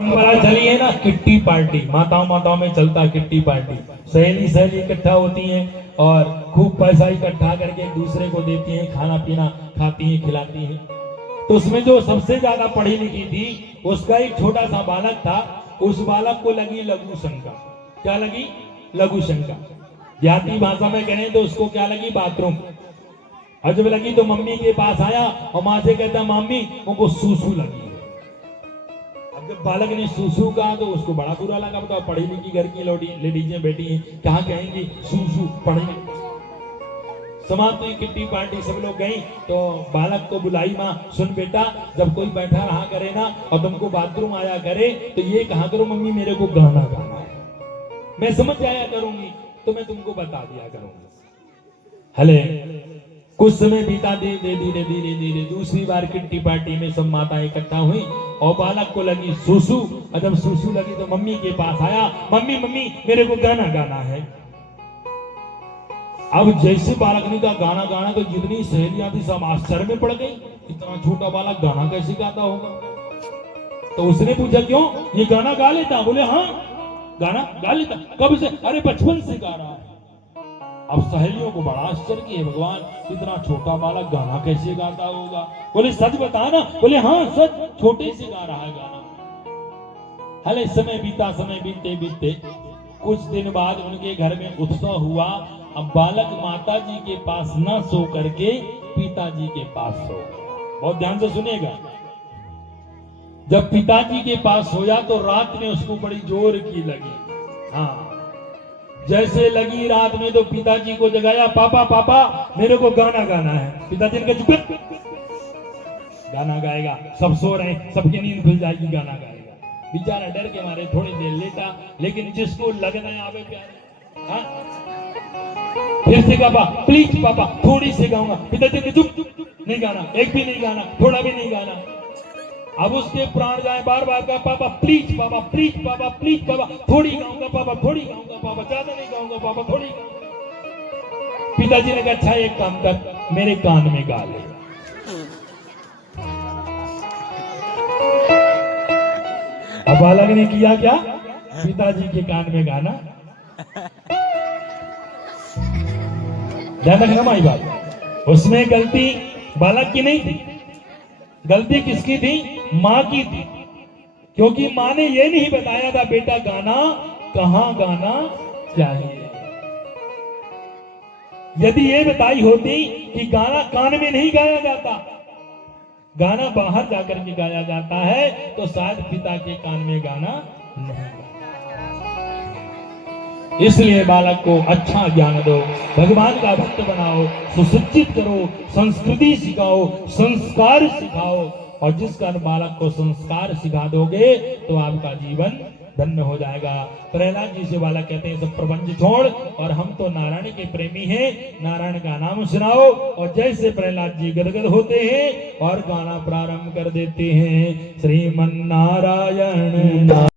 परंपरा चली है ना, किट्टी पार्टी, माताओं माताओं में चलता किट्टी पार्टी। सहेली सहेली इकट्ठा होती हैं और खूब पैसा इकट्ठा करके एक दूसरे को देती हैं, खाना पीना खाती हैं, खिलाती हैं। तो उसमें जो सबसे ज्यादा पढ़ी लिखी थी, उसका एक छोटा सा बालक था। उस बालक को लगी लघु शंका। क्या लगी? लघु शंका। देहाती भाषा में कहें तो उसको क्या लगी? बाथरूम। और जब लगी तो मम्मी के पास आया और माँ से कहता, मम्मी उनको सूसू लगी। अब जब बालक ने सूसू कहा तो उसको बड़ा बुरा लगा। बताओ, पढ़ी लिखी घर की लेडीजें बैठी हैं, कहाँ कहेंगी सूसू? पढ़ेंगे। समाज तो किट्टी पार्टी सब लोग गई तो बालक को बुलाई माँ, सुन बेटा, जब कोई बैठा रहा करे ना और तुमको बाथरूम आया करे तो ये कहा करो, मम्मी मेरे को गाना गाना है। मैं समझ आया करूंगी तो मैं तुमको बता दिया करूंगी। हले कुछ समय बीता, धीरे धीरे धीरे धीरे दूसरी बार किट्टी पार्टी में सब माताएं इकट्ठा हुई और बालक को लगी सूसू। और जब सूसू लगी तो मम्मी के पास आया, मम्मी मम्मी मेरे को गाना गाना है। अब जैसे बालक ने कहा गाना गाना, तो जितनी सहेलियां थी सब आश्चर्य में पड़ गई, इतना छोटा बालक गाना कैसे गाता होगा। तो उसने पूछा, क्यों, ये गाना गा लेता? बोले हाँ गाना गा लेता। कब से? अरे बचपन से गा रहा है। अब सहेलियों को बड़ा आश्चर्य कि भगवान, इतना छोटा बालक गाना कैसे गाता होगा। बोले सच बता ना? बोले हाँ सच, छोटे से गा रहा है गाना। हले समय बीता, समय बीतते बीतते कुछ दिन बाद उनके घर में उत्सव हुआ। अब बालक माता जी के पास न सो करके पिताजी के पास सो गया। बहुत ध्यान से सुनेगा। जब पिताजी के पास सोया तो रात में उसको बड़ी जोर की लगी। हाँ, जैसे लगी रात में तो पिताजी को जगाया, पापा पापा मेरे को गाना गाना है। पिताजी ने कहा चुप, गाना गाएगा, सब सो रहे हैं, सबकी नींद खुल जाएगी, गाना गाएगा। बेचारा डर के मारे थोड़ी देर लेटा, लेकिन जिसको लगना आवे प्यारे, हाँ, फिर से कहा प्लीज पापा थोड़ी सी गाऊंगा। पिताजी ने चुप, नहीं गाना, एक भी नहीं गाना, थोड़ा भी नहीं गाना। अब उसके प्राण जाए, बार बार कहा पापा प्लीज पापा, प्लीज पापा, प्लीज पापा, थोड़ी गाऊंगा पापा, थोड़ी गाऊंगा पापा, ज्यादा नहीं गाऊंगा पापा, थोड़ी गाऊंगा। पिताजी ने कहा अच्छा एक काम कर, मेरे कान में गा ले। अब बालक ने किया क्या? पिताजी के कान में गाना। ध्यान रखना माई बात, उसमें गलती बालक की नहीं थी, गलती किसकी थी? माँ की थी। क्योंकि माँ ने ये नहीं बताया था बेटा गाना कहां गाना चाहिए। यदि ये बताई होती कि गाना कान में नहीं गाया जाता, गाना बाहर जाकर के गाया जाता है, तो शायद पिता के कान में गाना नहीं। इसलिए बालक को अच्छा ज्ञान दो, भगवान का भक्त बनाओ, सुशिक्षित करो, संस्कृति सिखाओ, संस्कार सिखाओ। और जिस कारण बालक को संस्कार सिखा दोगे तो आपका जीवन धन्य हो जाएगा। प्रहलाद जी से बालक कहते हैं सब प्रपंच छोड़, और हम तो नारायण के प्रेमी हैं, नारायण का नाम सुनाओ। और जैसे प्रहलाद जी गदगद होते हैं और गाना प्रारंभ कर देते हैं, श्रीमन नारायण।